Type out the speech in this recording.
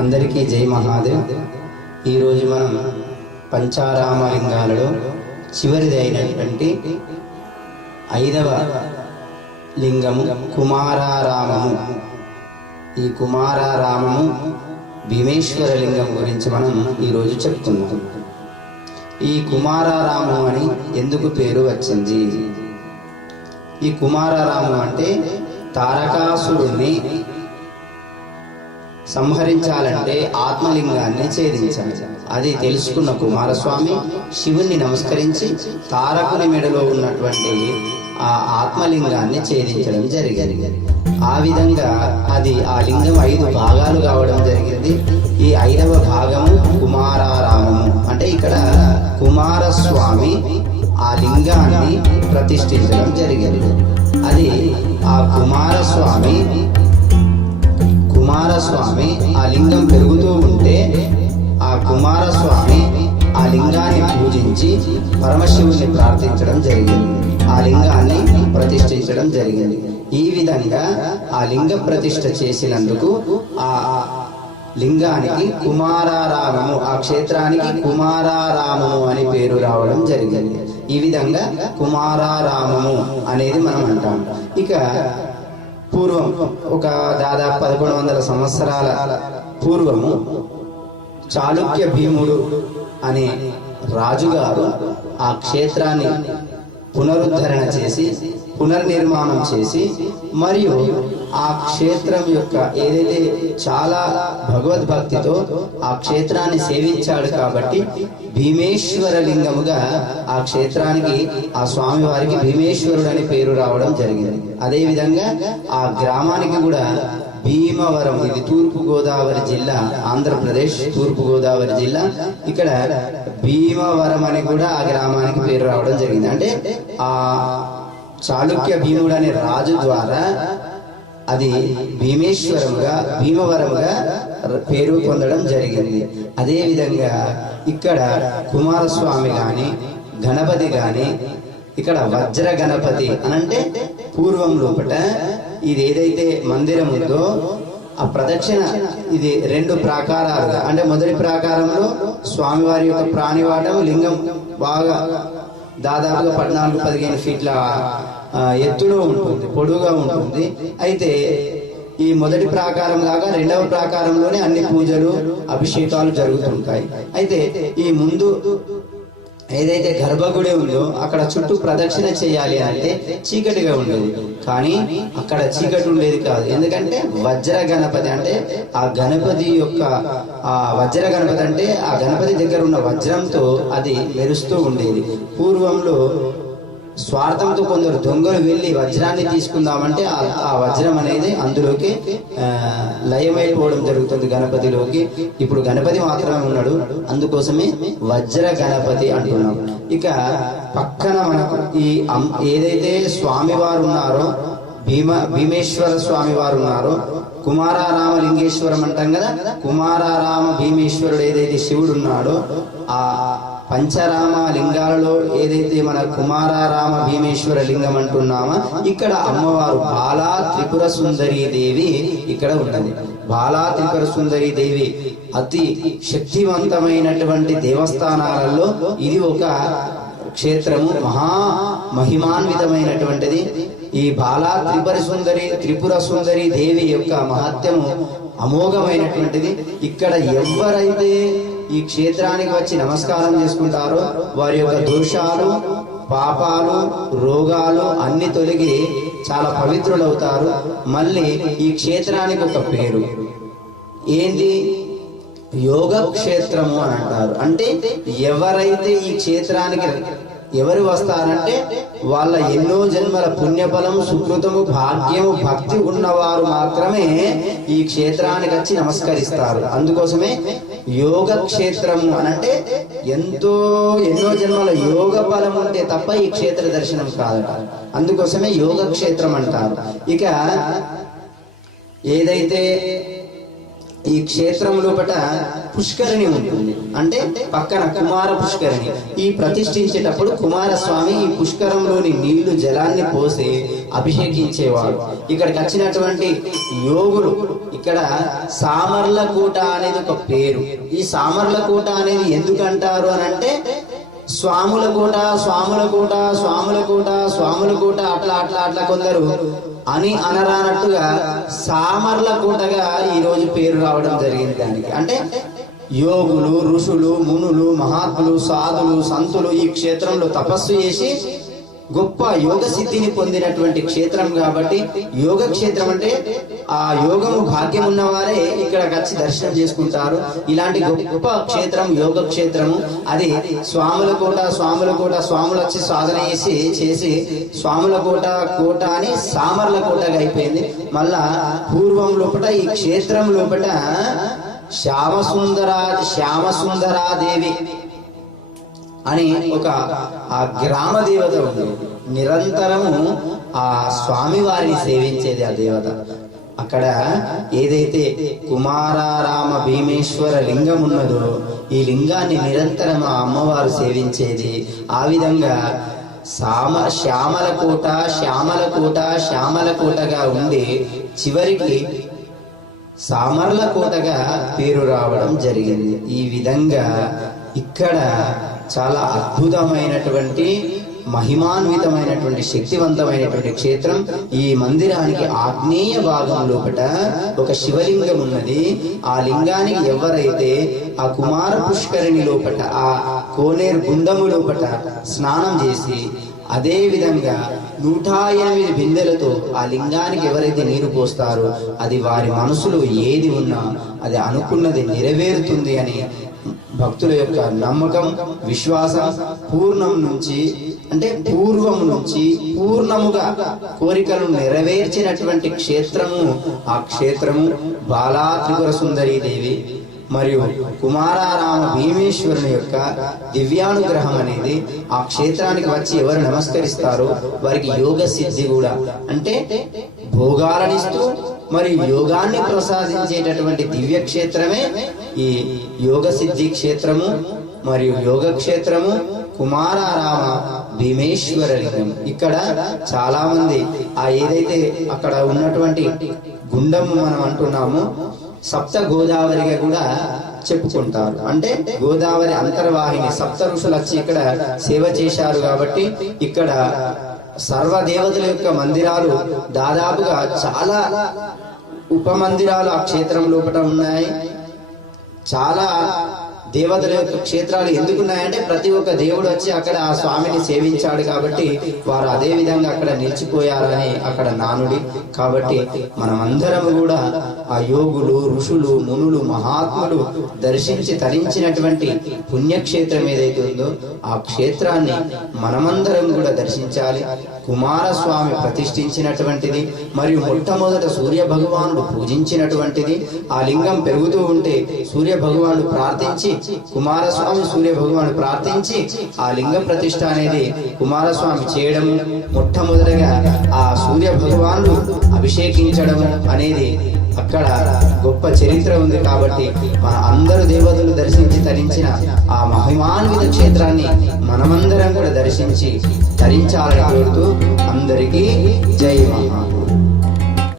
అందరికీ జై మహాదేవ్. ఈరోజు మనం పంచారామలింగాలలో చివరిది అయినటువంటి 5వ లింగము కుమారారామము. ఈ కుమారారామము భీమేశ్వర లింగం గురించి మనం ఈరోజు చెప్తున్నాం. ఈ కుమారారామం అని ఎందుకు పేరు వచ్చింది? ఈ కుమారారామం అంటే తారకాసురుణ్ణి సంహరించాలంటే ఆత్మలింగాన్ని ఛేదించాలి. అది తెలుసుకున్న కుమారస్వామి శివుణ్ణి నమస్కరించి తారకుని మెడలో ఉన్నటువంటి ఆ ఆత్మలింగాన్ని ఛేదించడం జరిగింది. ఆ విధంగా ఆ లింగం 5 భాగాలు కావడం జరిగింది. ఈ 5వ భాగము కుమారారామము. అంటే ఇక్కడ కుమారస్వామి ఆ లింగాన్ని ప్రతిష్ఠించడం జరిగింది. అది ఆ కుమారస్వామి ఆ లింగం పెరుగుతూ ఉంటే ఆ కుమారస్వామి ఆ లింగాన్ని పూజించి పరమశివుని ప్రార్థించడం జరిగింది. ఆ లింగాన్ని ప్రతిష్ఠించడం జరిగింది. ఈ విధంగా ఆ లింగ ప్రతిష్ఠ చేసినందుకు ఆ లింగానికి కుమారారామము, ఆ క్షేత్రానికి కుమారారామము అని పేరు రావడం జరిగింది. ఈ విధంగా కుమారారామము అనేది మనం అంటాం. ఇక పూర్వం ఒక దాదాపు 1100 సంవత్సరాల పూర్వము చాళుక్య భీముడు అనే రాజుగారు ఆ క్షేత్రాన్ని పునరుద్ధరణ చేసి పునర్నిర్మాణం చేసి మరియు ఆ క్షేత్రం యొక్క ఏదైతే చాలా భగవద్భక్తితో ఆ క్షేత్రాన్ని సేవించాడు కాబట్టి భీమేశ్వర లింగముగా ఆ క్షేత్రానికి ఆ స్వామి వారికి భీమేశ్వరుడు అని పేరు రావడం జరిగింది. అదేవిధంగా ఆ గ్రామానికి కూడా భీమవరం, ఇది తూర్పు గోదావరి జిల్లా, ఆంధ్రప్రదేశ్ తూర్పు గోదావరి జిల్లా. ఇక్కడ భీమవరం అని కూడా ఆ గ్రామానికి పేరు రావడం జరిగింది. అంటే ఆ చాళుక్య భీముడు అనే రాజు ద్వారా అది భీమవరముగా పేరు పొందడం జరిగింది. అదే విధంగా ఇక్కడ కుమారస్వామి గాని గణపతి గాని ఇక్కడ వజ్ర గణపతి అనంటే పూర్వం లోపట ఇది ఏదైతే మందిరం ఉందో ఆ ప్రదక్షిణ ఇది 2 ప్రాకారాలుగా, అంటే మొదటి ప్రాకారంలో స్వామివారి యొక్క ప్రాణివాటం లింగం బాగా దాదాపుగా 14-15 ఫీట్ల ఎత్తులో ఉంటుంది, పొడుగుగా ఉంటుంది. అయితే ఈ మొదటి ప్రాకారం లాగా 2వ ప్రాకారంలోనే అన్ని పూజలు అభిషేకాలు జరుగుతుంటాయి. అయితే ఈ ముందు ఏదైతే గర్భగుడి ఉందో అక్కడ చుట్టూ ప్రదక్షిణ చేయాలి అంటే చీకటిగా ఉండేది. కానీ అక్కడ చీకటి ఉండేది కాదు. ఎందుకంటే వజ్ర గణపతి అంటే ఆ గణపతి యొక్క ఆ వజ్ర గణపతి అంటే ఆ గణపతి దగ్గర ఉన్న వజ్రంతో అది మెరుస్తూ ఉండేది. పూర్వంలో స్వార్థంతో కొందరు దొంగలు వెళ్ళి వజ్రాన్ని తీసుకుందామంటే ఆ వజ్రం అనేది అందులోకి లయమైపోవడం జరుగుతుంది గణపతిలోకి. ఇప్పుడు గణపతి మాత్రమే ఉన్నాడు, అందుకోసమే వజ్ర గణపతి అంటున్నాం. ఇక పక్కన మనకు ఈ ఏదైతే స్వామివారు ఉన్నారో భీమేశ్వర స్వామి వారు ఉన్నారో కుమారారామ లింగేశ్వరం అంటాం కదా. కుమారారామ భీమేశ్వరుడు ఏదైతే శివుడు ఉన్నాడో ఆ పంచరామ లింగాలలో ఏదైతే మన కుమారారామ భీమేశ్వర లింగం అంటున్నామో ఇక్కడ అమ్మవారు బాలా త్రిపుర సుందరీ దేవి ఇక్కడ ఉన్నది. బాలా త్రిపుర సుందరీ దేవి అతి శక్తివంతమైనటువంటి దేవస్థానాలలో ఇది ఒక క్షేత్రము, మహిమాన్వితమైనటువంటిది. ఈ బాలా త్రిపుర సుందరి దేవి యొక్క మహత్యము అమోఘమైనటువంటిది. ఇక్కడ ఎవరైతే ఈ క్షేత్రానికి వచ్చి నమస్కారం చేసుకుంటారో వారి యొక్క దోషాలు, పాపాలు, రోగాలు అన్ని తొలగి చాలా పవిత్రులవుతారు. మళ్ళీ ఈ క్షేత్రానికి ఒక పేరు ఏంటి? యోగ క్షేత్రము అని అంటారు. అంటే ఎవరైతే ఈ క్షేత్రానికి ఎవరు వస్తారంటే వాళ్ళ ఎన్నో జన్మల పుణ్యఫలం, సుకృతము, భాగ్యము, భక్తి ఉన్నవారు మాత్రమే ఈ క్షేత్రానికి వచ్చి నమస్కరిస్తారు. అందుకోసమే యోగ క్షేత్రము అనంటే ఎన్నో జన్మల యోగ ఫలం ఉంటే తప్ప ఈ క్షేత్ర దర్శనం కాదట. అందుకోసమే యోగ క్షేత్రం అంటారు. ఇక ఏదైతే ఈ క్షేత్రం లోపట పుష్కరిణి ఉంటుంది, అంటే పక్కన కుమార పుష్కరిణి. ఈ ప్రతిష్ఠించేటప్పుడు కుమారస్వామి ఈ పుష్కరంలోని నీళ్లు జలాన్ని పోసి అభిషేకించేవాడు. ఇక్కడికి వచ్చినటువంటి యోగులు ఇక్కడ సామర్లకోట అనేది ఒక పేరు. ఈ సామర్లకోట అనేది ఎందుకంటారు అని అంటే స్వాముల కోట, స్వాముల కోట, స్వాముల కోట, స్వాముల కోట, అట్లా అట్లా అట్లా కొందరు అని అనరానట్టుగా సామర్ల కోటగా ఈ రోజు పేరు రావడం జరిగింది. దానికి అంటే యోగులు, ఋషులు, మునులు, మహాత్ములు, సాధులు, సంతులు ఈ క్షేత్రంలో తపస్సు చేసి గొప్ప యోగ సిద్ధిని పొందినటువంటి క్షేత్రం కాబట్టి యోగ క్షేత్రం అంటే ఆ యోగము భాగ్యం ఉన్నవారే ఇక్కడికి వచ్చి దర్శనం చేసుకుంటారు. ఇలాంటి గొప్ప క్షేత్రం యోగ క్షేత్రము. అది స్వాముల కోట, స్వాముల కోట, స్వాములు వచ్చి సాధన చేసి స్వాముల కోట కోట అని సామర్ల కోటగా అయిపోయింది. మళ్ళా పూర్వం లోపల ఈ క్షేత్రం లోపల శ్యామసుందరాదేవి అని ఒక ఆ గ్రామ దేవత ఉంది. నిరంతరము ఆ స్వామి వారిని సేవించేది ఆ దేవత. అక్కడ ఏదైతే కుమారారామ భీమేశ్వర లింగం ఉన్నదో ఈ లింగాన్ని నిరంతరం ఆ అమ్మవారు సేవించేది. ఆ విధంగా శ్యామలకోటగా ఉండి చివరికి సామర్లకోటగా పేరు రావడం జరిగింది. ఈ విధంగా ఇక్కడ చాలా అద్భుతమైనటువంటి మహిమాన్వితమైనటువంటి శక్తివంతమైనటువంటి క్షేత్రం. ఈ మందిరానికి ఆగ్నేయ భాగం లోపట ఒక శివలింగం ఉన్నది. ఆ లింగానికి ఎవరైతే ఆ కుమార పుష్కరిణి లోపట ఆ కోనేరు గుండము లోపట స్నానం చేసి అదే విధంగా 108 బిందెలతో ఆ లింగానికి ఎవరైతే నీరు పోస్తారో అది వారి మనసులో ఏది ఉన్నా అది అనుకున్నది నెరవేరుతుంది అని భక్తుల యొక్క నమ్మకం, విశ్వాసం. పూర్వం నుంచి పూర్ణముగా కోరికలను నెరవేర్చినటువంటి క్షేత్రము ఆ క్షేత్రము బాలా త్రిపుర సుందరీ దేవి మరియు కుమారారామ భీమేశ్వరుని యొక్క దివ్యానుగ్రహం అనేది ఆ క్షేత్రానికి వచ్చి ఎవరు నమస్కరిస్తారో వారికి యోగ సిద్ధి కూడా, అంటే భోగాలనిస్తూ మరియు యోగాన్ని ప్రసాదించేటటువంటి దివ్య క్షేత్రమే ఈ యోగ సిద్ధి క్షేత్రము మరియు యోగ క్షేత్రము కుమారారామ భీమేశ్వర లింగం. ఇక్కడ చాలా మంది ఆ ఏదైతే అక్కడ ఉన్నటువంటి గుండం మనం అంటున్నామో సప్త గోదావరిగా కూడా చెప్పుకుంటారు. అంటే గోదావరి అంతర్వాహిని సప్త ఋషులు వచ్చి ఇక్కడ సేవ చేశారు కాబట్టి ఇక్కడ సర్వదేవతల యొక్క మందిరాలు దాదాపుగా చాలా ఉపమందిరాలు ఆ క్షేత్రం లోపల ఉన్నాయి. చాలా దేవతల యొక్క క్షేత్రాలు ఎందుకున్నాయంటే ప్రతి ఒక్క దేవుడు వచ్చి అక్కడ ఆ స్వామిని సేవించాడు కాబట్టి వారు అదే విధంగా అక్కడ నిలిచిపోయారని అక్కడ నానుడి. కాబట్టి మనమందరం కూడా ఆ యోగులు, ఋషులు, మునులు, మహాత్ములు దర్శించి తరించినటువంటి పుణ్యక్షేత్రం ఏదైతే ఉందో ఆ క్షేత్రాన్ని మనమందరం కూడా దర్శించాలి. కుమారస్వామి ప్రతిష్ఠించినటువంటిది మరియు మొట్టమొదట సూర్య భగవానుడు పూజించినటువంటిది. ఆ లింగం పెరుగుతూ ఉంటే సూర్య భగవానుడు ప్రార్థించి కుమారస్వామి సూర్య భగవానుడు ప్రార్థించి ఆ లింగ ప్రతిష్ఠ అనేది కుమారస్వామి చేయడం, మొట్టమొదటిగా ఆ సూర్య భగవానుడు అభిషేకించడం అనేది అక్కడ గొప్ప చరిత్ర ఉంది. కాబట్టి మన అందరు దేవతలు దర్శించి తరించిన ఆ మహిమాన్విత క్షేత్రాన్ని మనమందరం కూడా దర్శించి తరించాలని కోరుతూ అందరికీ జై మహా.